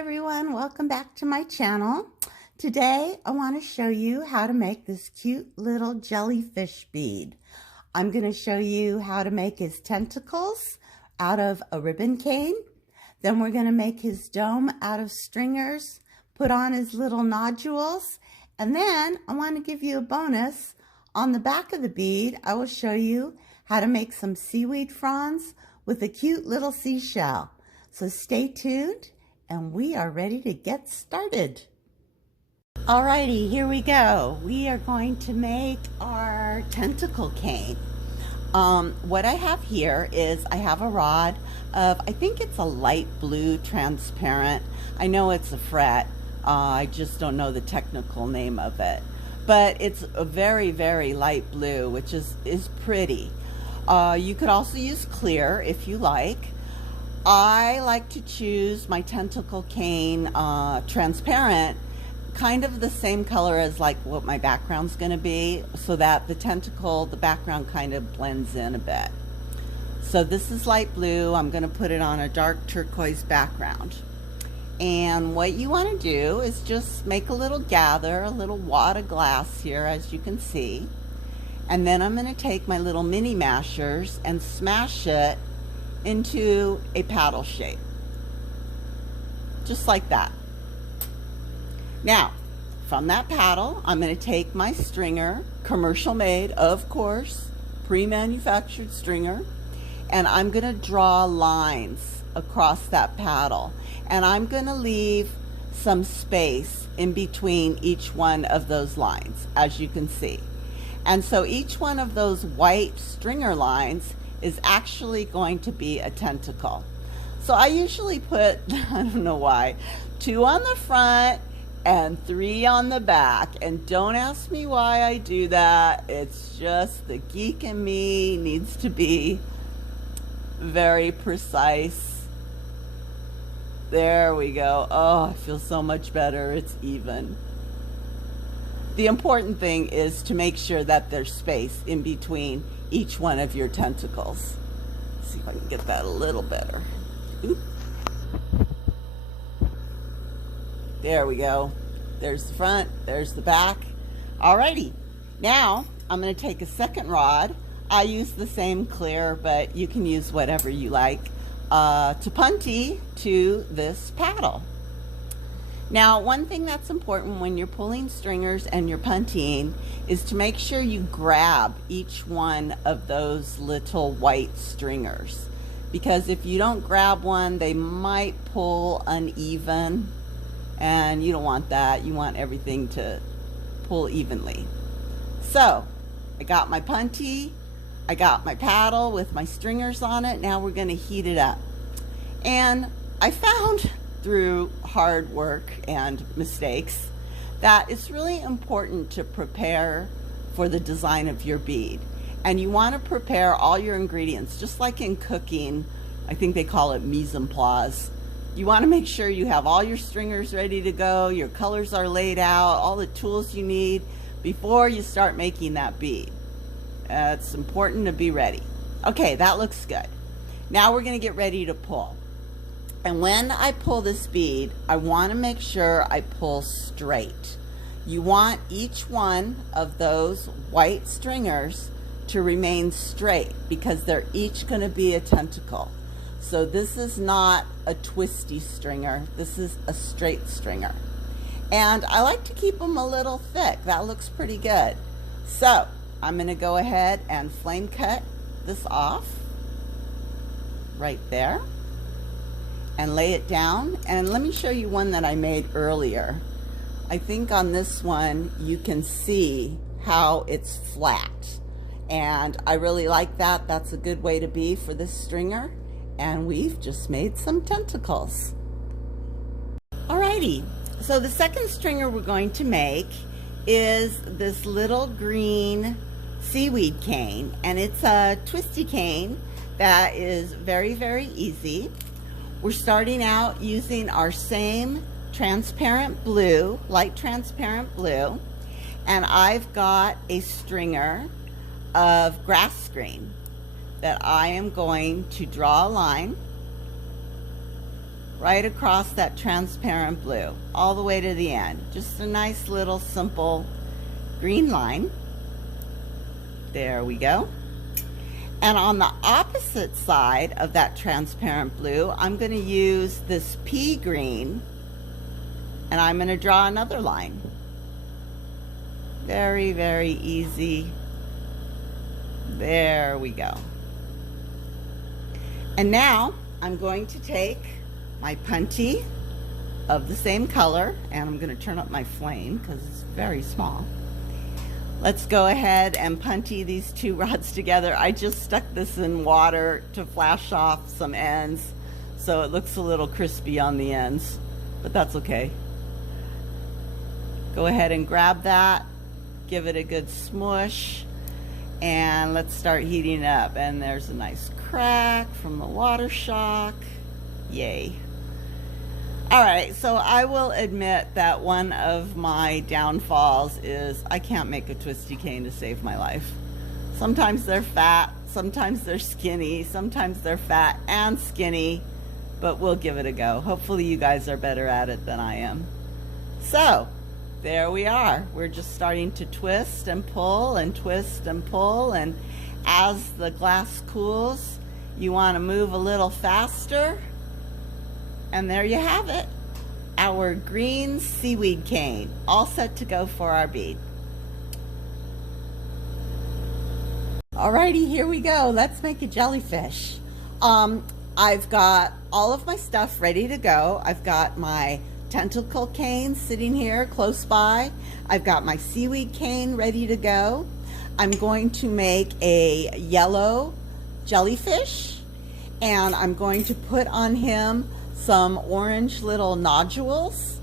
everyone, welcome back to my channel. Today I want to show you how to make this cute little jellyfish bead. I'm going to show you how to make his tentacles out of a ribbon cane. Then we're going to make his dome out of stringers, put on his little nodules, and then I want to give you a bonus. On the back of the bead, I will show you how to make some seaweed fronds with a cute little seashell. So stay tuned and we are ready to get started. Alrighty, here we go. We are going to make our tentacle cane. What I have here is I have a rod of, I think it's a light blue transparent. I know it's a fret. I just don't know the technical name of it. But it's a very, very light blue, which is pretty. You could also use clear if you like. I like to choose my tentacle cane transparent, kind of the same color as like what my background's going to be, so that the tentacle, the background kind of blends in a bit. So this is light blue. I'm going to put it on a dark turquoise background. And what you want to do is just make a little gather, a little wad of glass here, as you can see. And then I'm going to take my little mini mashers and smash it into a paddle shape, just like that. Now, from that paddle, I'm going to take my stringer, commercial made, of course, pre-manufactured stringer, and I'm going to draw lines across that paddle, and I'm going to leave some space in between each one of those lines, as you can see. And so each one of those white stringer lines is actually going to be a tentacle. So I usually put, I don't know why, 2 on the front and 3 on the back. And don't ask me why I do that. It's just the geek in me needs to be very precise. There we go. Oh, I feel so much better. It's even. The important thing is to make sure that there's space in between each one of your tentacles. Let's see if I can get that a little better. Oop. There we go. There's the front, there's the back. Alrighty, now I'm going to take a second rod. I use the same clear, but you can use whatever you like, to punty to this paddle. Now, one thing that's important when you're pulling stringers and you're puntying is to make sure you grab each one of those little white stringers. Because if you don't grab one, they might pull uneven, and you don't want that. You want everything to pull evenly. So, I got my punty, I got my paddle with my stringers on it. Now we're going to heat it up. And I found through hard work and mistakes that it's really important to prepare for the design of your bead. And you want to prepare all your ingredients, just like in cooking. I think they call it mise en place. You want to make sure you have all your stringers ready to go, your colors are laid out, all the tools you need before you start making that bead. It's important to be ready. Okay, that looks good. Now we're going to get ready to pull. And when I pull this bead, I want to make sure I pull straight. You want each one of those white stringers to remain straight because they're each going to be a tentacle. So this is not a twisty stringer. This is a straight stringer. And I like to keep them a little thick. That looks pretty good. So I'm going to go ahead and flame cut this off right there and lay it down. And let me show you one that I made earlier. I think on this one you can see how it's flat, and I really like that. That's a good way to be for this stringer. And we've just made some tentacles. Alrighty, so the second stringer we're going to make is this little green seaweed cane, and it's a twisty cane that is very, very easy. We're starting out using our same transparent blue, light transparent blue, and I've got a stringer of grass green that I am going to draw a line right across that transparent blue, all the way to the end. Just a nice little simple green line. There we go. And on the opposite side of that transparent blue, I'm going to use this pea green, and I'm going to draw another line. Very, very easy. There we go. And now I'm going to take my punty of the same color, and I'm going to turn up my flame because it's very small. Let's go ahead and punty these two rods together. I just stuck this in water to flash off some ends, so it looks a little crispy on the ends, but that's okay. Go ahead and grab that, give it a good smush, and let's start heating up. And there's a nice crack from the water shock. Yay. All right, so I will admit that one of my downfalls is I can't make a twisty cane to save my life. Sometimes they're fat, sometimes they're skinny, sometimes they're fat and skinny, but we'll give it a go. Hopefully you guys are better at it than I am. So there we are. We're just starting to twist and pull and twist and pull, and as the glass cools, you want to move a little faster. And there you have it, our green seaweed cane, all set to go for our bead. Alrighty, here we go. Let's make a jellyfish. I've got all of my stuff ready to go. I've got my tentacle cane sitting here close by. I've got my seaweed cane ready to go. I'm going to make a yellow jellyfish, and I'm going to put on him some orange little nodules,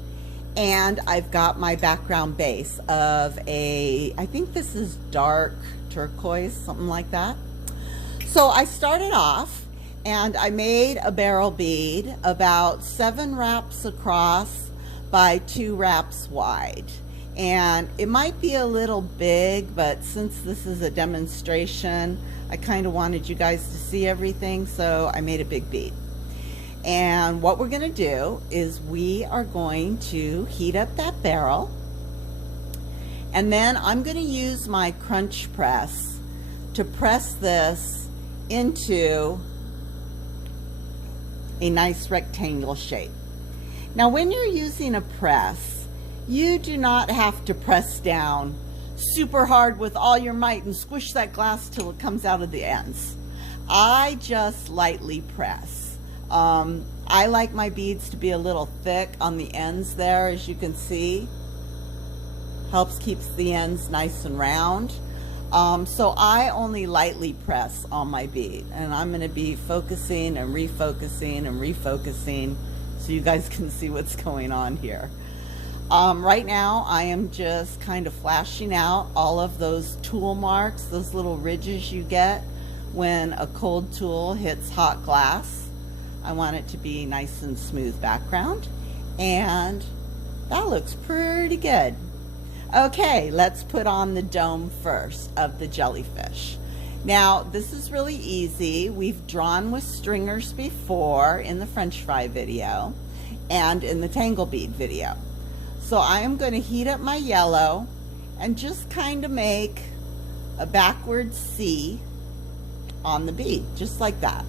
and I've got my background base of I think this is dark turquoise, something like that. So I started off and I made a barrel bead about 7 wraps across by 2 wraps wide, and it might be a little big, but since this is a demonstration, I kind of wanted you guys to see everything, so I made a big bead. And what we're going to do is we are going to heat up that barrel, and then I'm going to use my crunch press to press this into a nice rectangle shape. Now when you're using a press, you do not have to press down super hard with all your might and squish that glass till it comes out of the ends. I just lightly press. I like my beads to be a little thick on the ends there, as you can see. Helps keeps the ends nice and round. So I only lightly press on my bead, and I'm going to be focusing and refocusing and refocusing so you guys can see what's going on here. Right now I am just kind of flashing out all of those tool marks, those little ridges you get when a cold tool hits hot glass. I want it to be nice and smooth background, and that looks pretty good. Okay, let's put on the dome first of the jellyfish. Now this is really easy. We've drawn with stringers before in the French fry video and in the tangle bead video. So I am going to heat up my yellow and just kind of make a backward C on the bead, just like that.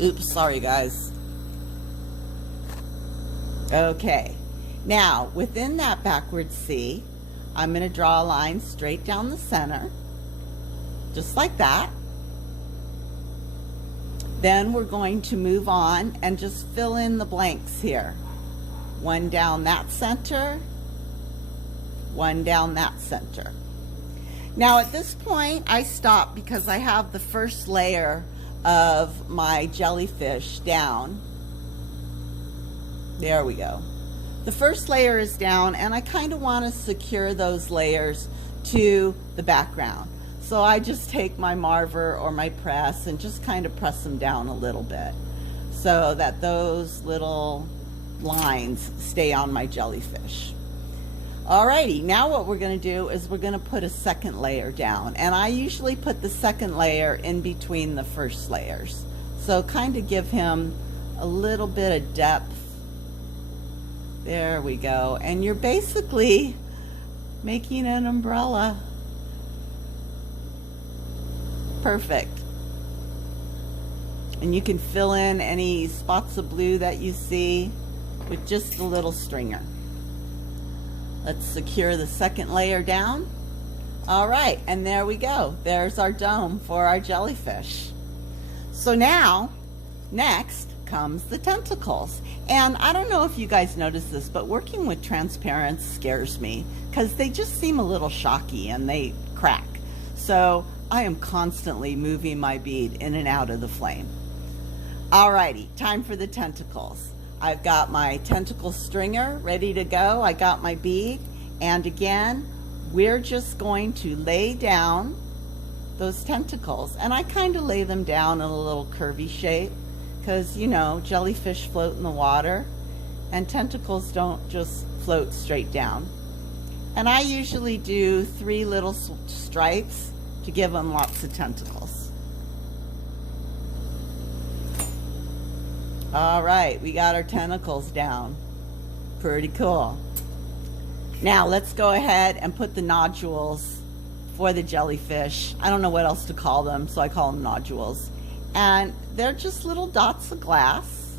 Oops, sorry guys. Okay, now within that backward C, I'm going to draw a line straight down the center, just like that. Then we're going to move on and just fill in the blanks here. One down that center, one down that center. Now at this point I stop because I have the first layer of my jellyfish down. There we go. The first layer is down, and I kind of want to secure those layers to the background. So I just take my marver or my press and just kind of press them down a little bit so that those little lines stay on my jellyfish. Alrighty, now what we're going to do is we're going to put a second layer down, and I usually put the second layer in between the first layers, so kind of give him a little bit of depth. There we go. And you're basically making an umbrella. Perfect. And you can fill in any spots of blue that you see with just a little stringer. Let's secure the second layer down. All right, and there we go. There's our dome for our jellyfish. So now, next comes the tentacles. And I don't know if you guys notice this, but working with transparents scares me because they just seem a little shocky and they crack. So I am constantly moving my bead in and out of the flame. Alrighty, time for the tentacles. I've got my tentacle stringer ready to go. I got my bead, and again, we're just going to lay down those tentacles. And I kind of lay them down in a little curvy shape because, you know, jellyfish float in the water and tentacles don't just float straight down. And I usually do 3 little stripes to give them lots of tentacles. All right, we got our tentacles down. Pretty cool. Now let's go ahead and put the nodules for the jellyfish. I don't know what else to call them, so I call them nodules. And they're just little dots of glass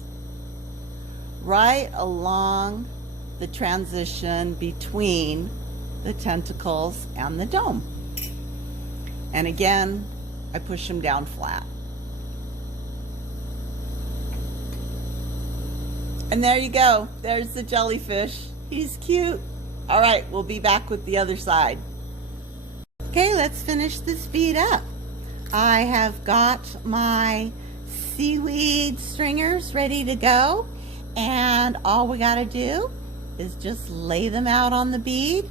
right along the transition between the tentacles and the dome. And again, I push them down flat. And there you go. There's the jellyfish. He's cute. All right, we'll be back with the other side. Okay, let's finish this bead up. I have got my seaweed stringers ready to go. And all we got to do is just lay them out on the bead.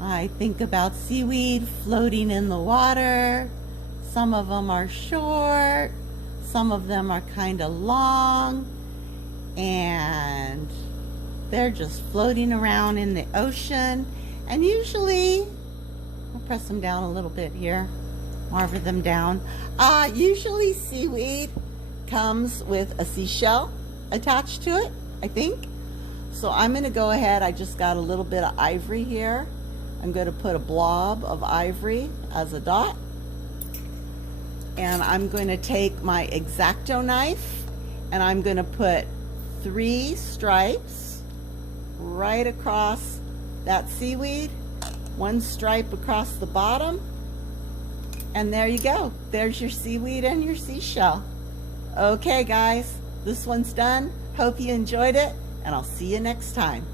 I think about seaweed floating in the water. Some of them are short. Some of them are kind of long. And they're just floating around in the ocean. And usually, I'll press them down a little bit here, marver them down. Usually seaweed comes with a seashell attached to it, I think. So I'm going to go ahead, I just got a little bit of ivory here. I'm going to put a blob of ivory as a dot. And I'm going to take my X-Acto knife and I'm going to put 3 stripes right across that seaweed, 1 stripe across the bottom, and there you go. There's your seaweed and your seashell. Okay guys, this one's done. Hope you enjoyed it, and I'll see you next time.